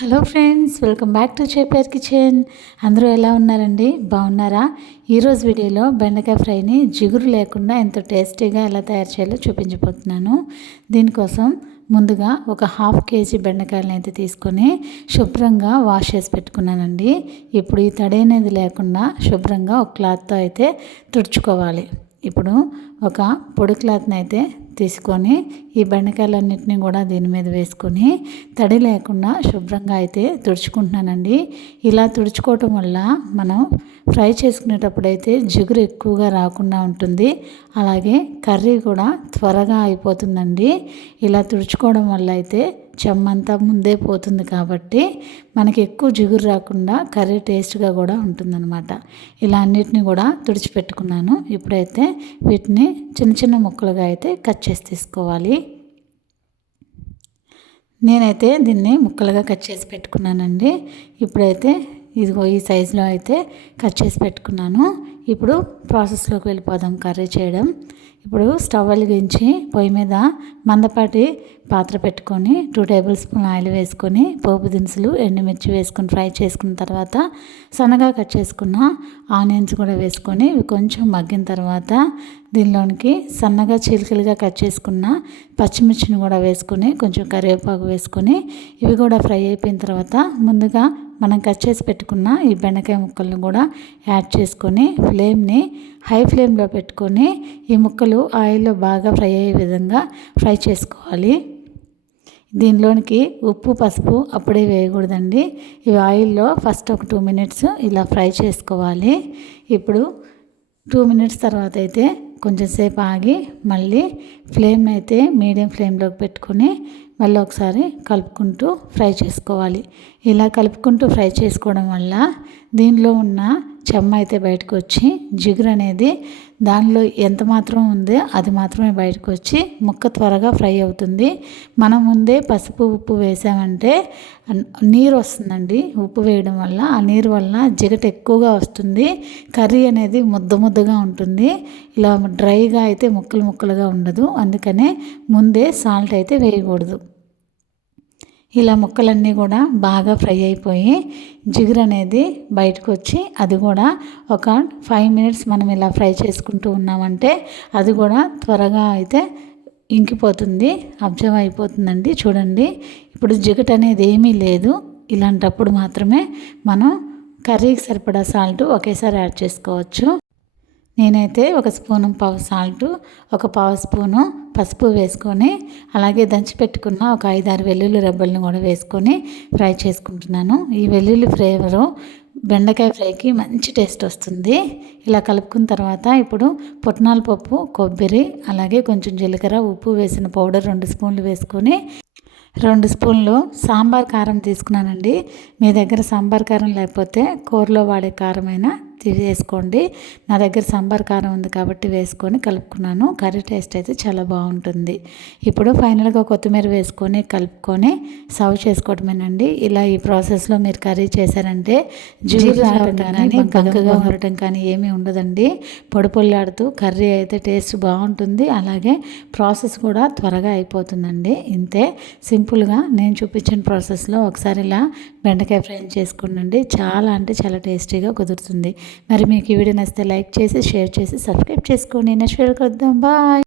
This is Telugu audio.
Hello friends welcome back to చేపేర్ kitchen. అందరూ ఎలా ఉన్నారండి? బాగున్నారా? ఈరోజు వీడియోలో బెండకాయ ఫ్రైని జిగురు లేకుండా ఎంతో టేస్టీగా ఎలా తయారు చేయాలో చూపించబోతున్నాను. దీనికోసం ముందుగా ఒక హాఫ్ కేజీ బెండకాయలను అయితే తీసుకొని శుభ్రంగా వాష్ చేసి పెట్టుకున్నానండి. ఇప్పుడు ఈ తడి అనేది లేకుండా శుభ్రంగా ఒక క్లాత్తో అయితే తుడుచుకోవాలి. ఇప్పుడు ఒక పొడి క్లాత్ని అయితే తీసుకొని ఈ బెండకాయలన్నింటినీ కూడా దీని మీద వేసుకొని తడి లేకుండా శుభ్రంగా అయితే తుడుచుకుంటున్నానండి. ఇలా తుడుచుకోవటం వల్ల మనం ఫ్రై చేసుకునేటప్పుడు అయితే జిగురు ఎక్కువగా రాకుండా ఉంటుంది. అలాగే కర్రీ కూడా త్వరగా అయిపోతుందండి. ఇలా తుడుచుకోవడం వల్ల అయితే చెమ్మంతా ముందే పోతుంది కాబట్టి మనకి ఎక్కువ జిగురు రాకుండా కర్రీ టేస్ట్గా కూడా ఉంటుందన్నమాట. ఇలా అన్నిటిని కూడా తుడిచిపెట్టుకున్నాను. ఇప్పుడైతే వీటిని చిన్న చిన్న ముక్కలుగా అయితే కట్ చేసి తీసుకోవాలి. నేనైతే దీన్ని ముక్కలుగా కట్ చేసి పెట్టుకున్నానండి. ఇప్పుడైతే ఇదిగో ఈ సైజులో అయితే కట్ చేసి పెట్టుకున్నాను. ఇప్పుడు ప్రాసెస్లోకి వెళ్ళిపోదాం కర్రీ చేయడం. ఇప్పుడు స్టవ్ వెలిగించి పొయ్యి మీద మందపాటి పాత్ర పెట్టుకొని టూ టేబుల్ స్పూన్ ఆయిల్ వేసుకొని పోపు దినుసులు ఎండుమిర్చి వేసుకొని ఫ్రై చేసుకున్న తర్వాత సన్నగా కట్ చేసుకున్న ఆనియన్స్ కూడా వేసుకొని ఇవి కొంచెం మగ్గిన తర్వాత దీనిలోనికి సన్నగా చిలికలుగా కట్ చేసుకున్న పచ్చిమిర్చిని కూడా వేసుకొని కొంచెం కరివేపాకు వేసుకొని ఇవి కూడా ఫ్రై అయిపోయిన తర్వాత ముందుగా మనం కట్ చేసి పెట్టుకున్న ఈ బెండకాయ ముక్కలను కూడా యాడ్ చేసుకొని ఫ్లేమ్ని హై ఫ్లేమ్లో పెట్టుకొని ఈ ముక్కలు ఆయిల్లో బాగా ఫ్రై అయ్యే విధంగా ఫ్రై చేసుకోవాలి. దీనిలోనికి ఉప్పు పసుపు అప్పుడే వేయకూడదండి. ఇవి ఆయిల్లో ఫస్ట్ ఒక టూ మినిట్స్ ఇలా ఫ్రై చేసుకోవాలి. ఇప్పుడు టూ మినిట్స్ తర్వాత అయితే కొంచెంసేపు ఆగి మళ్ళీ ఫ్లేమ్ అయితే మీడియం ఫ్లేమ్లోకి పెట్టుకొని మళ్ళీ ఒకసారి కలుపుకుంటూ ఫ్రై చేసుకోవాలి. ఇలా కలుపుకుంటూ ఫ్రై చేసుకోవడం వల్ల దీనిలో ఉన్న చెమ్మ అయితే బయటకు వచ్చి జిగురు అనేది దానిలో ఎంత మాత్రం ఉందో అది మాత్రమే బయటకు వచ్చి ముక్క త్వరగా ఫ్రై అవుతుంది. మనం ముందే పసుపు ఉప్పు వేసామంటే నీరు వస్తుందండి ఉప్పు వేయడం వల్ల. ఆ నీరు వల్ల జిగట ఎక్కువగా వస్తుంది. కర్రీ అనేది ముద్ద ముద్దగా ఉంటుంది. ఇలా డ్రైగా అయితే ముక్కలు ముక్కలుగా ఉండదు. అందుకనే ముందే సాల్ట్ అయితే వేయకూడదు. ఇలా ముక్కలన్నీ కూడా బాగా ఫ్రై అయిపోయి జిగురు అనేది బయటకు వచ్చి అది కూడా ఒక ఫైవ్ మినిట్స్ మనం ఇలా ఫ్రై చేసుకుంటూ ఉన్నామంటే అది కూడా త్వరగా అయితే ఇంకిపోతుంది అబ్జర్వ్ అయిపోతుందండి. చూడండి ఇప్పుడు జిగట అనేది ఏమీ లేదు. ఇలాంటప్పుడు మాత్రమే మనం కర్రీకి సరిపడా సాల్ట్ ఒకేసారి యాడ్ చేసుకోవచ్చు. నేనైతే ఒక స్పూను పావు సాల్ట్ ఒక పావు స్పూను పసుపు వేసుకొని అలాగే దంచి పెట్టుకున్న ఒక ఐదారు వెల్లుల్లి రబ్బల్ని కూడా వేసుకొని ఫ్రై చేసుకుంటున్నాను. ఈ వెల్లుల్లి ఫ్లేవరు బెండకాయ ఫ్రైకి మంచి టేస్ట్ వస్తుంది. ఇలా కలుపుకున్న తర్వాత ఇప్పుడు పుట్నాల పప్పు కొబ్బరి అలాగే కొంచెం జీలకర్ర ఉప్పు వేసిన పౌడర్ రెండు స్పూన్లు వేసుకొని రెండు స్పూన్లు సాంబార్ కారం తీసుకున్నానండి. మీ దగ్గర సాంబార్ కారం లేకపోతే కూరలో వాడే కారమైనా వేసుకోండి నా దగ్గర సాంబార్ కారం ఉంది కాబట్టి వేసుకొని కలుపుకున్నాను. కర్రీ టేస్ట్ అయితే చాలా బాగుంటుంది. ఇప్పుడు ఫైనల్గా కొత్తిమీర వేసుకొని కలుపుకొని సర్వ్ చేసుకోవటమేనండి. ఇలా ఈ ప్రాసెస్లో మీరు కర్రీ చేశారంటే జ్యూస్ కానీ బంకగా ఉండటం కానీ ఏమీ ఉండదండి. పొడి పొల్లాడుతూ కర్రీ అయితే టేస్ట్ బాగుంటుంది. అలాగే ప్రాసెస్ కూడా త్వరగా అయిపోతుందండి. ఇంతే సింపుల్గా నేను చూపించిన ప్రాసెస్లో ఒకసారి ఇలా బెండకాయ ఫ్రై చేసుకునండి చాలా అంటే చాలా టేస్టీగా కుదురుతుంది. మరి మీకు ఈ వీడియో నచ్చితే లైక్ చేసి షేర్ చేసి సబ్స్క్రైబ్ చేసుకోండి. నెక్స్ట్ వీడియోకి వద్దాం బాయ్.